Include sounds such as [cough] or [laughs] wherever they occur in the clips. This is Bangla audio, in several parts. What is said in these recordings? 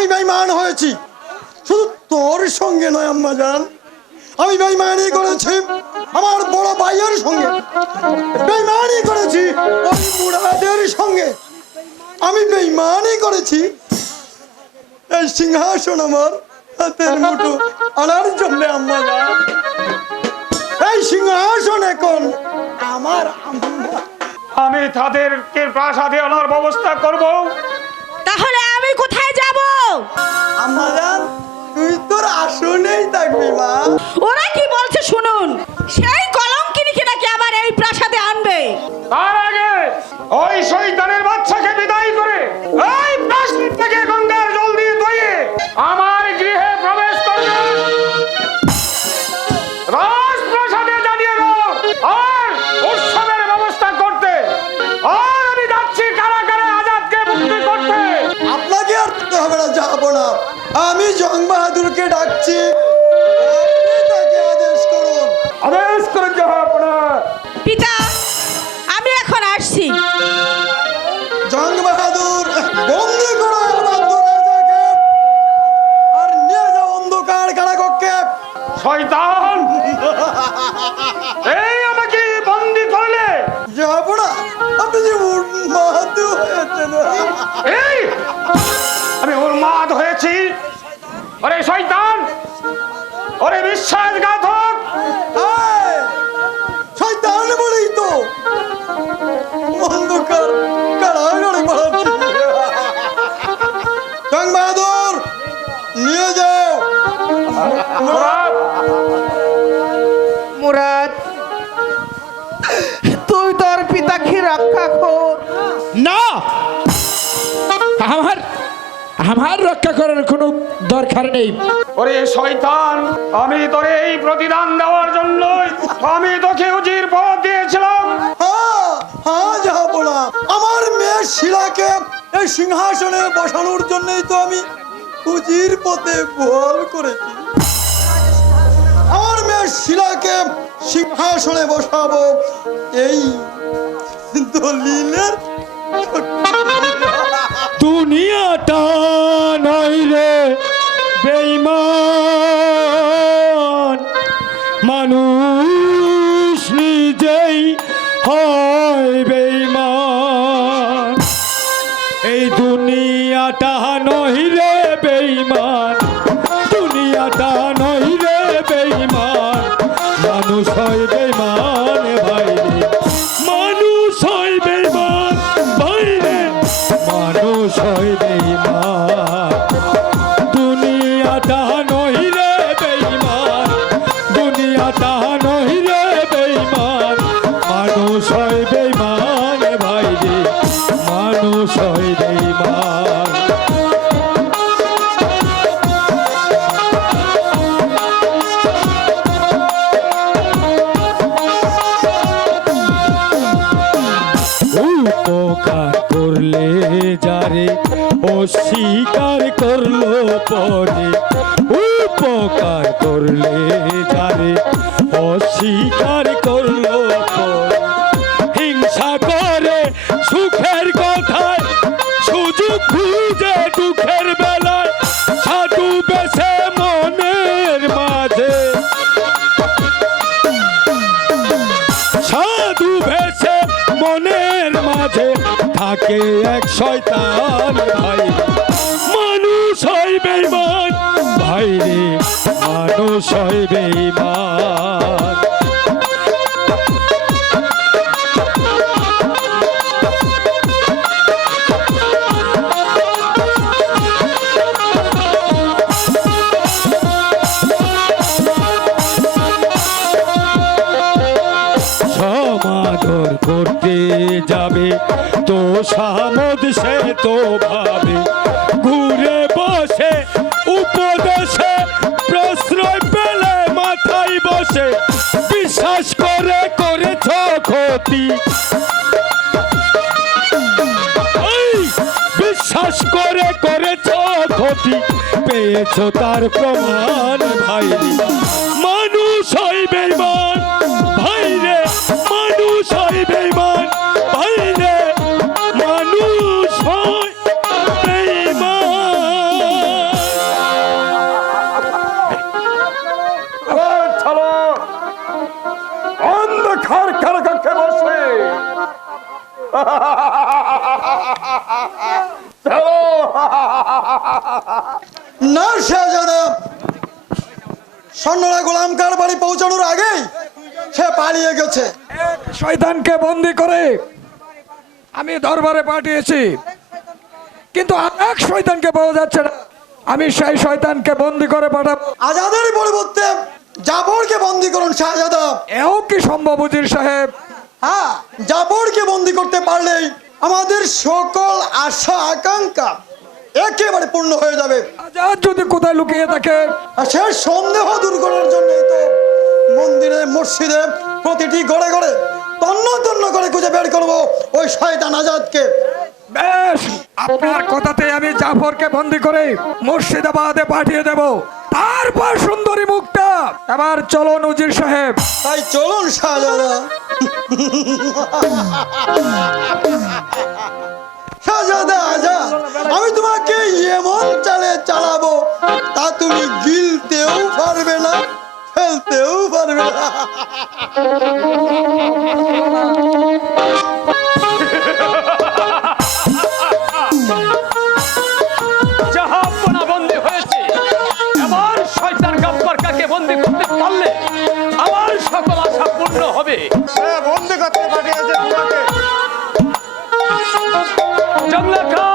আমি বেইমান হয়েছি। শুধু তোর সঙ্গে নয় আম্মা জান। আমি বেইমানি করেছি আমার বড় ভাইয়ের সঙ্গে। বেইমানি করেছি ওই মুরাদের সঙ্গে। আমি বেইমানি করেছি। এই সিংহাসন আমার হাতের মুঠো আনার জন্য আম্মা জান। এই সিংহাসন এখন আমার আম্মা। আমি তাদেরকে প্রাসাদে আনার ব্যবস্থা করব। তাহলে আমি কোথায় যাব আম্মা জান তুই তোর আসনেই থাকবি মা। ওরা শয়তান! এই আমাকে বন্দি করলে! যাব না আপনি যে মাহাতু হয়েছেন। এই! আমি উন্মাদ হয়েছি। আরে শয়তান! আমার রক্ষা করার কোনো দরকার নেই। ওরে শয়তান আমি তোরে এই প্রতিদান দেওয়ার জন্য আমি তোকে উজির পথ দিয়েছিলাম। হ্যাঁ আমার মেয়ে শিলাকে এই সিংহাসনে বসানোর জন্যই তো আমি উজির পথে বল করেছি। আমার মেয়ে শিলাকে সিংহাসনে বসাবো এই দলিলের দুনিয়াটা নাই রে বেইমান মানুষ নিজেই হয় বেইমান এই দুনিয়াটা রে বেইমান দুনিয়াটা উপকার করলে যারে অস্বীকার করল পরে। উপকার করলে যারে অস্বীকার করল থাকে এক শয়তান ভাই। মানুষ হয় বেমান ভাই রে মানুষ হয় বেইমান তো সামদ সে তো ভাবে। ঘুরে বসে, উপদেশে, প্রশ্রয় পেলে মাথায় বসে। বিশ্বাস করে করেছ ক্ষতি। বিশ্বাস করে করেছ ক্ষতি। পেয়েছ তার প্রমাণ ভাই। মানুষ হয় বেইমান। দরবারে পাঠিয়েছি। কিন্তু আর এক শয়তানকে পাওয়া যাচ্ছে না। আমি সেই শয়তানকে বন্দি করে পাঠাবো। আজাদের পরিবর্তে জাফরকে বন্দি করুন শাহজাদা। এও কি সম্ভব উজির সাহেব? হ্যাঁ জাফরকে বন্দি করতে পারলেই আমাদের সকল আশা আকাঙ্ক্ষা একেবারে পূর্ণ হয়ে যাবে। আজাদ যদি কোথায় লুকিয়ে থাকে? আর সে সন্দেহ দূর করার জন্যই তো মন্দিরে মসজিদে প্রতিটি ঘরে ঘরে তন্ন তন্ন করে খুঁজে বের করব ওই শয়তান আজাদকে। বেশ আপনার কথাতে আমি জাফরকে বন্দি করে মুর্শিদাবাদে পাঠিয়ে দেব। তারপর সুন্দরী মুখটা এবার চলুন উজির সাহেব। তাই চলুন শাহজাদা শাহজাদা আজাদ আমি তোমাকে এমন চালে চালাবো তা তুমি গিলতেও পারবে না। ফেলতেও পারবে না বন্দি করতে পারলে আমার সকল আশা পূর্ণ হবে। বন্দি করতে পাঠিয়েছে তোমাকে। জংলাখা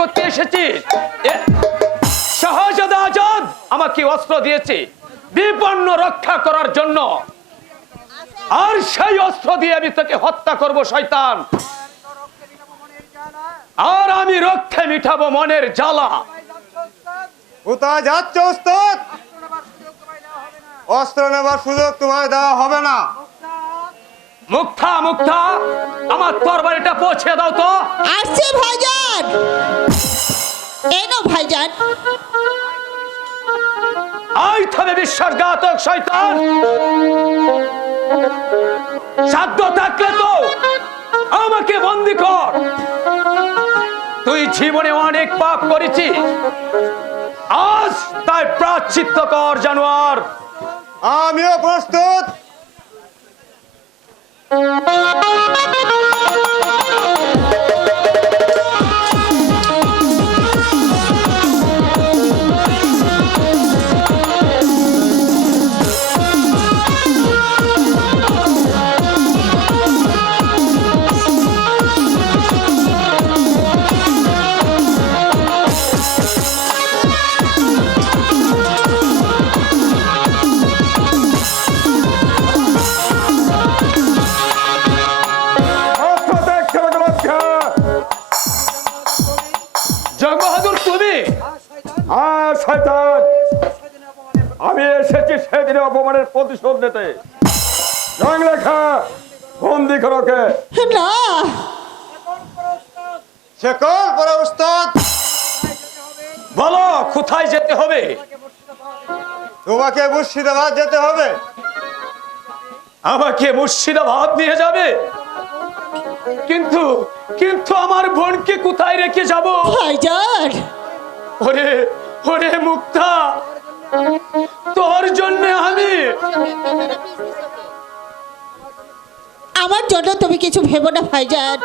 করতে এসেছিস এ- শাহজাদা আজাদ আমাকে অস্ত্র দিয়েছে বিপন্ন রক্ষা করার জন্য। আর সেই অস্ত্র দিয়ে আমি তোকে হত্যা করব, শয়তান। আর আমি রক্ষে মিঠাবো মনের জ্বালা। কোথায় যাচ্ছ অস্ত্র নেবার সুযোগ তোমায় দেওয়া হবে না। মুক্তা মুক্তা আমার তরবারিটা পৌঁছে দাও তো। আসছে ভাইজান। এনো ভাইজান। আই তবে বিশ্বাসঘাতক শয়তান। সাধ্য থাকলে তো আমাকে বন্দি কর। তুই জীবনে অনেক পাপ করেছিস। আজ তাই প্রাচিত্য কর জানোয়ার। আমিও প্রস্তুত। Thank you. সেদিনে অপমানের প্রতিশোধ নিতে। রং লেখা বন্দি করোকে না। শেকল পরে উস্তাদ বলো কোথায় যেতে হবে? তোমাকে মুর্শিদাবাদ যেতে হবে। আমাকে মুর্শিদাবাদ নিয়ে যাবে? কিন্তু কিন্তু আমার বোনকে কোথায় রেখে যাব? ভাইজান। ওরে ওরে মুক্তা। তোর জন্য আমি আমার জন্য তুমি কিছু ভেবো না ভাইজান।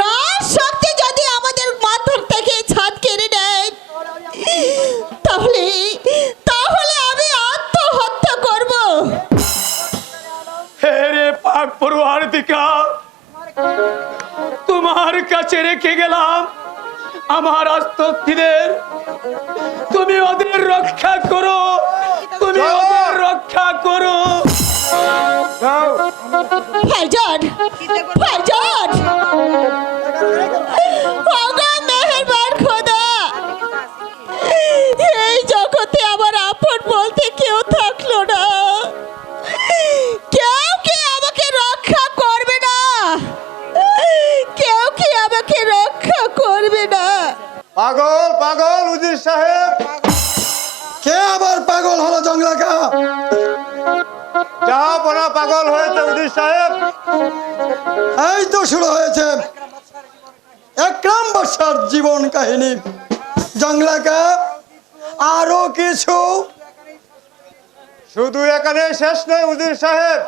রাজ শক্তি যদি আমাদের মাথার থেকে ছাদ কেড়ে নেয় তাহলে তাহলে আমি আত্মহত্যা করব। হে রে পাক পড়ুয়ার দিকা তোমার কাছে রেখে গেলাম। আমার অস্তিদের তুমি ওদের রক্ষা করো তুমি ওদের রক্ষা করো। ভাইজান ভাইজান। সাহেব। এই তো শুরু হয়েছে। একরাম জীবন কাহিনী। জংলাকা আরও কিছু। শুধু এখানে শেষ নয় উজির সাহেব।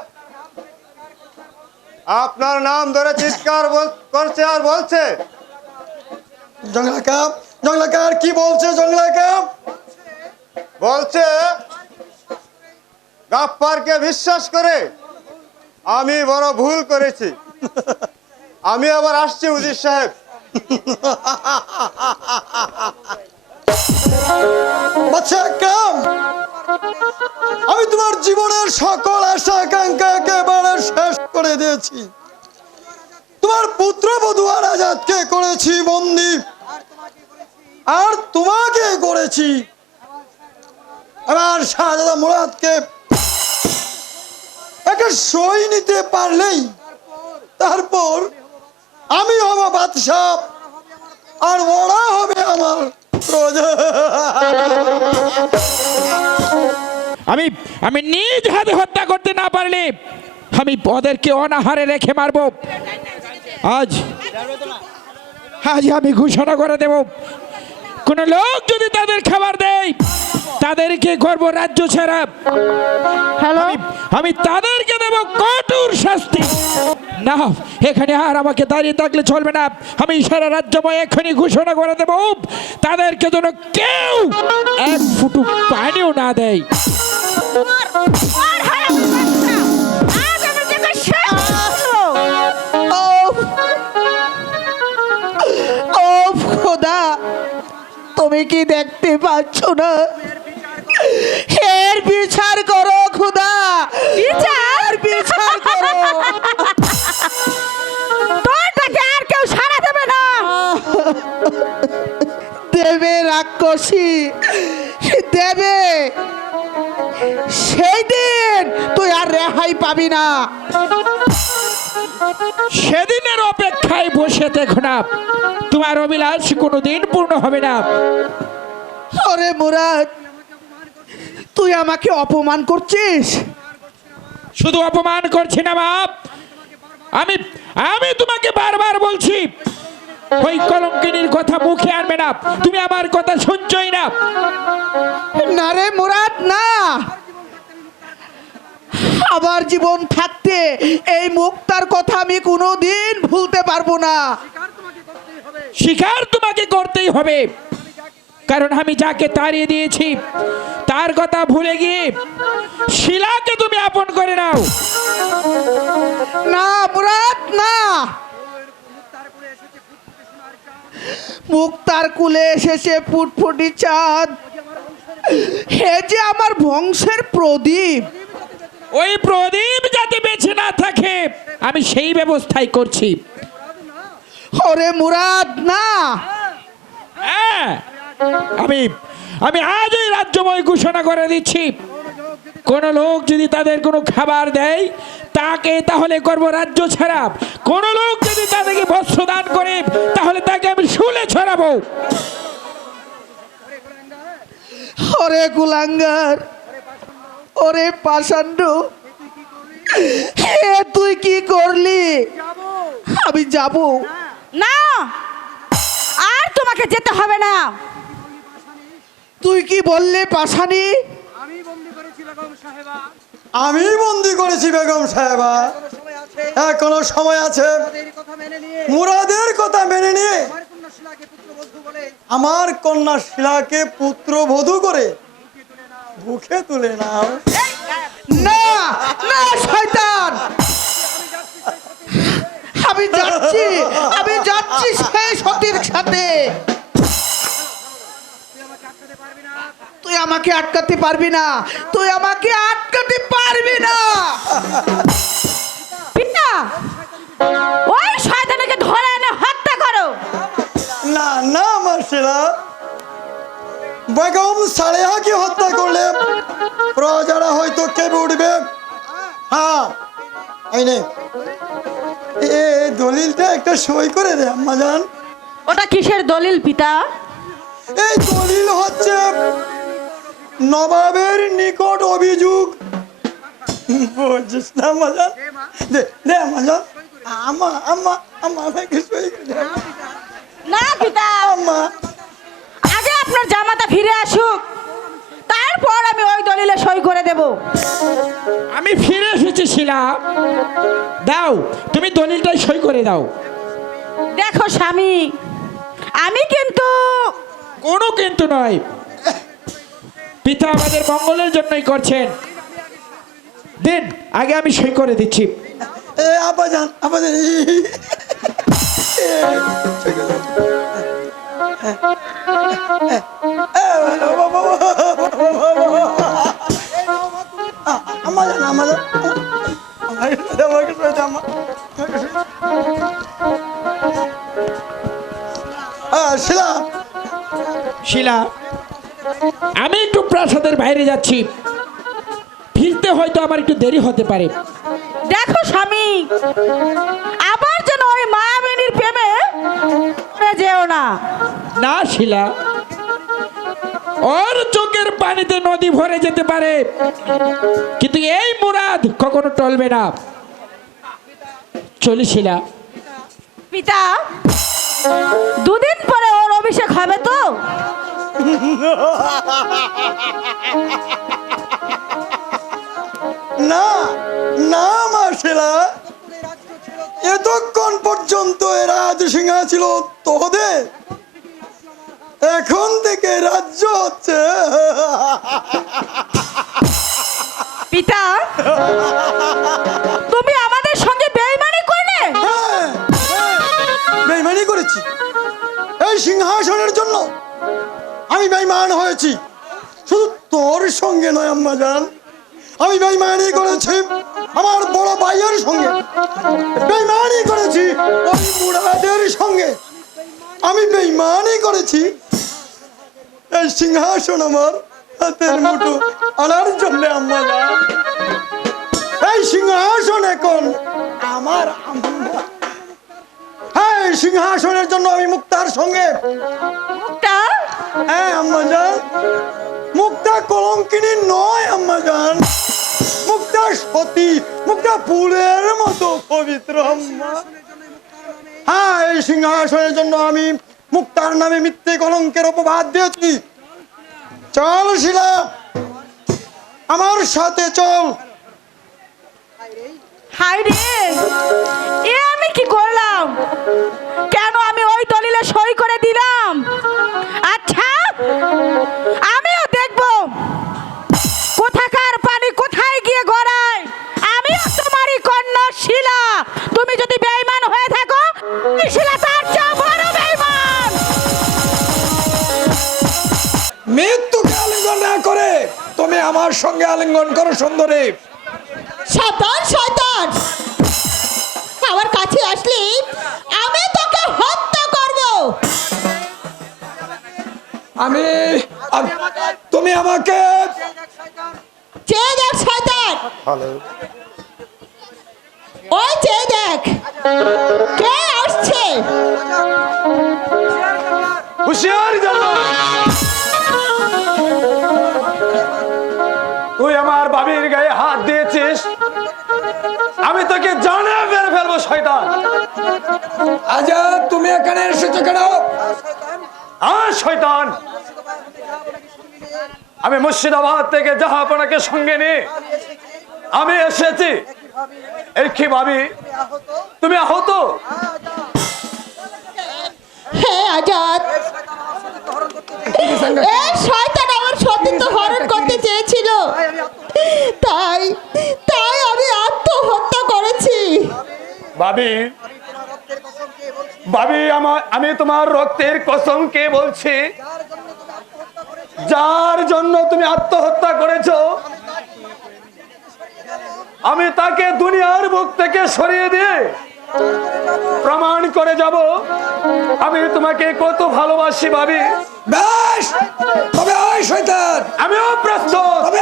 আপনার নাম ধরে চিৎকার করছে আর বলছে। জংলাকা জংলাকা আর কি বলছে জংলাকা? বলছে গাপ্পারকে বিশ্বাস করে আমি বড় ভুল করেছি। আমি আবার আসছি উজির সাহেব। একরাম আমি তোমার জীবনের সকল আশা আকাঙ্ক্ষা শেষ করে দিয়েছি। তোমার পুত্র বধূ আর আজাদকে করেছি বন্দি। আর তোমাকে করেছি। আমার শাহজাদা মুরাদকে একটা সই নিতে পারলেই তারপর আমি হব বাদশাহ আর ওরা হবে আমার আমি আমি নিজ হাতে হত্যা করতে না পারলে আমি ওদেরকে অনাহারে রেখে মারব। আজ আজ আমি ঘোষণা করে দেব কোন লোক যদি তাদের খাবার দেয় তাদেরকে করব রাজ্য ছাড়া হ্যালো আমি তাদেরকে দেব কঠোর শাস্তি না এখানে আর আমাকে দাঁড়িয়ে থাকলে চলবে না আমি সারা রাজ্যময় এখনই ঘোষণা করে দেব তাদেরকে যেন কেউ এক ফুটু পানিও না দেয় ও খোদা তুমি কি দেখতে পাচ্ছ না? এর বিচার করো খোদা। বিচার? বিচার করো। তোরটাকে আর কেউ সারা দেবে না। দেবে রাক্ষসী। দেবে। সেই দিন তুই আর রেহাই পাবি না। সেদিনের অপেক্ষায় বসে দেখো না তোমার অভিলাষ কোনোদিন পূর্ণ হবে না। আরে মুরাদ তুই আমাকে অপমান করছিস? শুধু অপমান করছি না বাপ। আমি আমি তোমাকে বারবার বলছি ওই কলঙ্কিনীর কথা মুখে আনবে না তুমি আমার কথা শুনছই না। না রে মুরাদ না। আবার জীবন থাকতে এই মুক্তার কথা আমি কোনোদিন ভুলতে পারব না। স্বীকার তোমাকে করতেই হবে। কারণ আমি যাকে তাড়িয়ে দিয়েছি তার কথা ভুলে গিয়ে শিলাকে তুমি আপন করে নাও। না মুরাদ না। মুক্তার কুলে এসেছে ফুটফুটি চাঁদ। হে যে আমার বংশের প্রদীপ। ওই প্রদীপ যাতে বেঁচে না থাকে আমি সেই ব্যবস্থাই করছি। ওরে মুরাদ না। হ্যাঁ আমি আমি আজই রাজ্যময় ঘোষণা করে দিচ্ছি। কোন লোক যদি তাদের কোনো খাবার দেয় তাকে তাহলে করব রাজ্য ছাড়া। কোন লোক যদি তাদেরকে বস্ত্র দান করে তাহলে তাকে আমি শুলে ছড়াবো। হরে কুলাঙ্গার। ওরে পাষাণ্ড হে তুই কি করলি? আমি যাব। না আর তোমাকে যেতে হবে না। তুই কি বললে পাশানি আমি বন্দি করেছি বেগম সাহেবা। এখনও সময় আছে। মুরাদের কথা মেনে নিয়ে। আমার কন্যা শিলাকে পুত্র বধূ করে বুকে তুলে নাও। না না শয়তান! আমি যাচ্ছি আমি যাচ্ছি সেই সতীর সাথে। তুই আমাকে আটকাতে পারবি না তুই আমাকে আটকাতে পারবি না। পিতা ওই শয়তানকে ধরে এনে হত্যা করো। না না আমার শিলা বেগম সালেহাকে হত্যা করলে প্রজারা হয়তো কেঁপে উঠবে। হ্যাঁ এ দলিলটা একটা সই করে দে আম্মা জান। ওটা কিসের দলিল পিতা? এই দলিল হচ্ছে নবাবের নিকট অভিযোগ। না দে দে আমাজান আমা আমা আমা আমাকে সই করে। না পিতা। আমা আপনার জামাতা ফিরে আসুক তারপর আমি ওই দলিলে সই করে দেব আমি ফিরে এসেছি শিলা দাও তুমি দলিলটাই সই করে দাও দেখো স্বামী আমি কিন্তু কোনো কিন্তু নয় পিতা আমাদের মঙ্গলের জন্যই করছেন দিন আগে আমি সই করে দিচ্ছি এ আবাজান আবাজান দে শিলা শিলা, আমি একটু প্রাসাদের বাইরে যাচ্ছি। ফিরতে হয়তো আমার একটু দেরি হতে পারে। দেখো স্বামী, আবার যেন ওই মায়াবিনীর প্রেমে যেও না। না শিলা ওর চোখের পানিতে নদী ভরে যেতে পারে। কিন্তু এই মুরাদ কখনো টলবে না। চলি শিলা। পিতা দুদিন পরে ওর অভিষেক হবে তো? না না মার্শালা এতক্ষণ পর্যন্ত এ রাজ সিংহা ছিল তোদের এখন থেকে রাজ্য হচ্ছে। পিতা তুমি আমাদের সঙ্গে বেইমানি করলে? হ্যাঁ, হ্যাঁ, বেইমানি করেছি। এই সিংহাসনের জন্য আমি বেইমান হয়েছি। শুধু তোর সঙ্গে নয় আম্মা জান। আমি বেইমানি করেছি আমার বড় ভাইয়ের সঙ্গে। বেইমানি করেছি ওই মুরাদের সঙ্গে। আমি বেইমানি করেছি এই সিংহাসন আমার হাতের [laughs] মুঠো আনার জন্য আম্মা জান এই সিংহাসন এখন আমার আম্মা। হ্যাঁ সিংহাসনের জন্য আমি মুক্তার সঙ্গে। হ্যাঁ আম্মা জান। মুক্তা কলঙ্কিনী নয় আম্মা জান। মুক্তা সতী মুক্তা ফুলের মতো পবিত্র আম্মা। হ্যাঁ এই সিংহাসনের জন্য আমি মুক্তার নামে মিথ্যে কলঙ্কের অপবাদ দিয়েছি। চল শিলা, আমার সাথে চল। আমি কি করলাম? কেন আমি ওই দলিলে সই করে দিলাম? আচ্ছা আমিও দেখব। কোথাকার পানি কোথায় গিয়ে গড়ায়? আমিও তোমারই কন্যা শিলা। তুমি যদি বেঈমান হয়ে থাকো শিলা তার মৃত্যুকে আলিঙ্গন না করে তুমি আমার সঙ্গে আলিঙ্গন করো সুন্দরী। শয়তান শয়তান! আমার কাছে আসলে আমি তোকে হত্যা করব। আমি তুমি আমাকে চেয়ে দেখ শয়তান! ওই চেয়ে দেখ কে আসছে? হুশিয়ার জানো। তুই আমার বাবির গায়ে হাত দিয়েছিস আমি তোকে জানে মেরে ফেলব শয়তান। আজাদ তুমি এখানে এসেছ কেন? আর শয়তান। আমি মুর্শিদাবাদ থেকে জাহাপনাকে সঙ্গে নিয়ে আমি এসেছি। এই কি ভাবি? তুমি আহত? হে আজাদ এই শয়তান আমার সতীত্ব হরণ করতে চেয়েছিল। তাই তাই আমি আত্মহত্যা করেছি। ভাবি ভাবি আমার আমি তোমার রক্তের কসম কে বলছি? যার জন্য তুমি আত্মহত্যা করেছ আমি তাকে দুনিয়ার বুক থেকে সরিয়ে দিয়ে প্রমাণ করে যাব। আমি তোমাকে কত ভালোবাসি ভাবি। বেশ! তবে ওই শয়তান! আমিও প্রস্তুত! তবে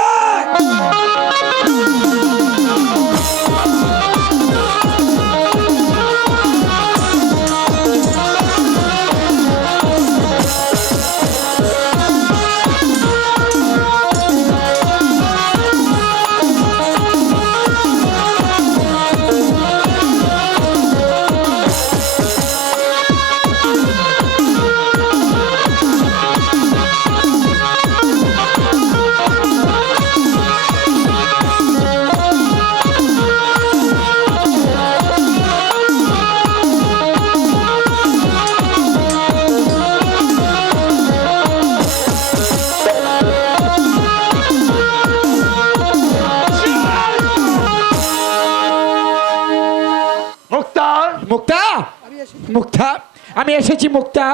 মুক্তা আমি এসেছি মুক্তা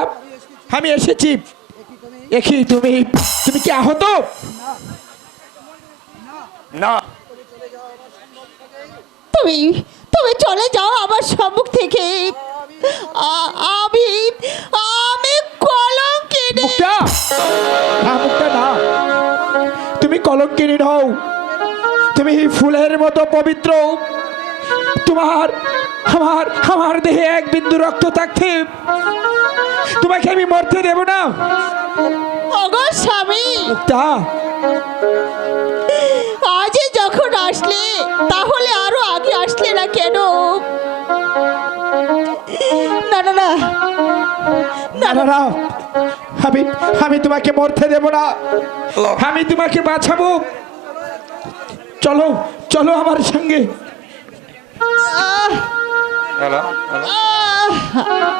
আমি এসেছি। একই তুমি তুমি কি আহত? না। তুমি তুমি চলে যাও আমার সম্মুখ থেকে। আমি আমি কলঙ্কিনী। মুক্তা না মুক্তা না। তুমি কলঙ্কিনী নও। তুমি ফুলের মতো পবিত্র। তোমার আমার আমার দেহে এক বিন্দু রক্ত থাকতে তোমাকে আমি মরতে দেব না। ওগো স্বামী। মুক্তা। আজই যখন আসলে তাহলে আরও আগে আসলে না কেন? না না না। না না না। আমি আমি তোমাকে মরতে দেব না। আমি তোমাকে বাঁচাবো। চলো চলো আমার সঙ্গে। আহ, হ্যালো আহ।